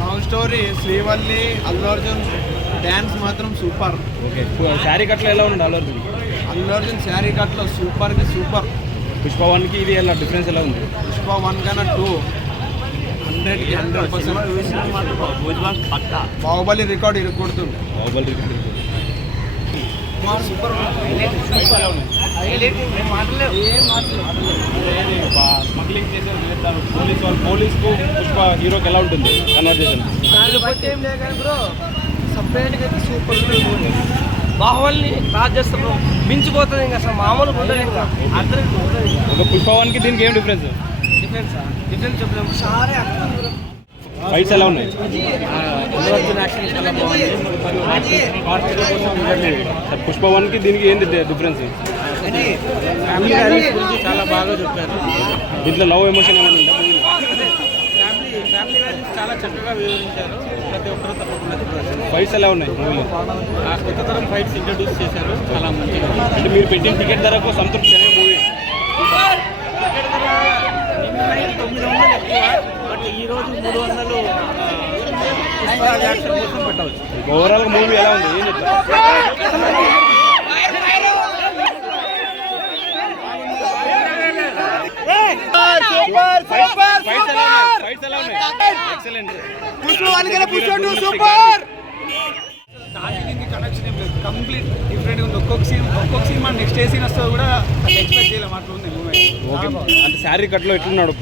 Love story Srivalli Allu Arjun dance మాత్రం super. Okay, sari కట్లో ఎలా ఉంది అల్లు అర్జున్? అల్లు అర్జున్ శారీ కట్లో సూపర్కి సూపర్. పుష్ప 1కి ఇది ఎలా డిఫరెన్స్ ఎలా ఉంది? పుష్ప 1 కన్నా 2 100% బాహుబలి రికార్డు ఇరుక్కొడుతుంది. బాహుబలి రికార్డు స్మగ్లింగ్ చేసే పోలీస్కు పుష్ప హీరోకి ఎలా ఉంటుంది కన్వర్జేషన్? బాహుబలిని రాజ్ చేస్తాం మించిపోతుంది. ఇంకా అసలు మామూలుగా ఉండదు. ఇంకా అందరికి ఒక పుష్ప 1కి దీనికి ఏం డిఫరెన్స్? డిఫరెన్స్ చెప్పలేము. సారే ఫైట్స్ ఎలా ఉన్నాయి? పుష్ప 1కి దీనికి ఏంటి డిఫరెన్స్? ఫ్యామిలీ వాల్యూస్ గురించి చాలా బాగా చెప్పారు. దీంట్లో లవ్ ఎమోషన్ ఏమైనా ఉందా? ఫ్యామిలీ వాల్యూస్ చాలా చక్కగా వివరించారు. ప్రతి ఒక్కరు తప్పకుండా ఫైట్స్ ఎలా ఉన్నాయి మూవీలో? కొత్త తరం ఫైట్స్ ఇంట్రడ్యూస్ చేశారు, చాలా మంచిగా. అంటే మీరు పెట్టిన టికెట్ ధరకు సంతృప్తి అనే మూవీ? టికెట్ ధర 900 ఎక్కువ, బట్ ఈరోజు 300 యాక్షన్ కోసం పెట్టవచ్చు. ఓవరాల్ మూవీ ఎలా ఉంది, ఏం చెప్తారు? కనెక్షన్ ఏం లేదు, కంప్లీట్ డిఫరెంట్గా ఉంది. ఒక్కొక్క సీన్ మనం నెక్స్ట్ ఏ సీన్ వస్తుంది కూడా ఎక్స్పెక్ట్ చేయలేము, అట్లా ఉంది మూవీ. అంటే శారీ కట్లో ఎట్లున్నాడు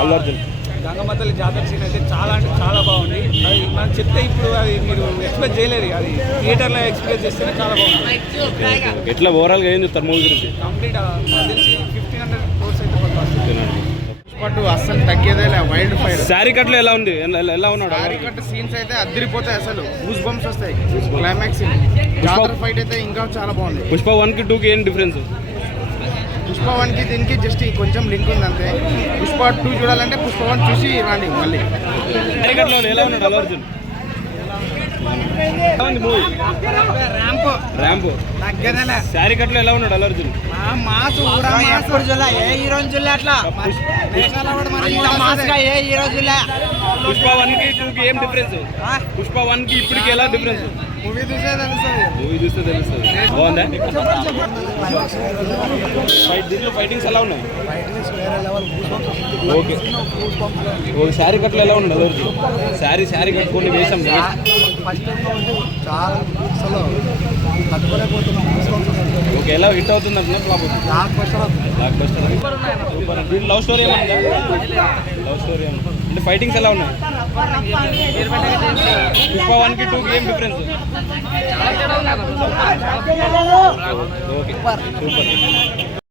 అల్లు అర్జున్? గంగమ్మతల్లి జాతర సీన్ అయితే చాలా అంటే చాలా బాగుంది. అది మనం చెప్తే ఇప్పుడు అది మీరు ఎక్స్పెక్ట్ చేయలేరు, అది థియేటర్లో ఎక్స్పీరియన్స్ చేస్తేనే చాలా బాగుంది. ఎట్లా ఓవరాల్గా ఏం చెప్తారు మూవీ గురించి? కంప్లీట్ తెలిసి 1500 crores అయితే పడుతుంది. పట్టు అస్సలు తగ్గేదే వైల్డ్ ఫైర్. శారీ కట్లో ఎలా ఉంది, ఎలా ఉన్నాడు? శారీ కట్ సీన్స్ అయితే అద్దరిపోతాయి, అసలు గూస్ బంప్స్ వస్తాయి. క్లైమాక్స్ జాతర ఫైట్ అయితే ఇంకా చాలా బాగుంది. పుష్ప 1కి 2కి ఏం డిఫరెన్స్? పుష్ప 1కి దీనికి జస్ట్ కొంచెం లింక్ ఉంది అంతే. పుష్ప 2 చూడాలంటే పుష్ప 1 చూసి రండి మళ్ళీ. శారీ కట్లో ఎలా ఉన్నాడు అల్లు అర్జున్? మూవీ ర్యాంప్ శారీ కట్లో ఎలా ఉన్నాడు అల్లు అర్జున్? పుష్ప 1కి 2కి ఏం డిఫరెన్స్? పుష్ప 1కి ఇప్పటికి ఎలా డిఫరెన్స్? మూవీ చూస్తే తెలుస్తుంది. బాగుందా? దీంట్లో ఫైటింగ్స్ ఎలా ఉన్నాయి? Okay, okay. శారీ కట్లో ఎలా ఉన్నాడు అల్లు అర్జున్? శారీ కట్టుకొని వేసాం. ఓకే, ఎలా హిట్ అవుతుంది అంటున్నా? Block buster. దీంట్లో లవ్ స్టోరీ ఏమన్నా? లవ్ స్టోరీ ఏమన్నా అంటే ఫైటింగ్స్ ఎలా ఉన్నాయి? పుష్ప 1కి 2కి ఏం డిఫరెన్స్? Okay, super.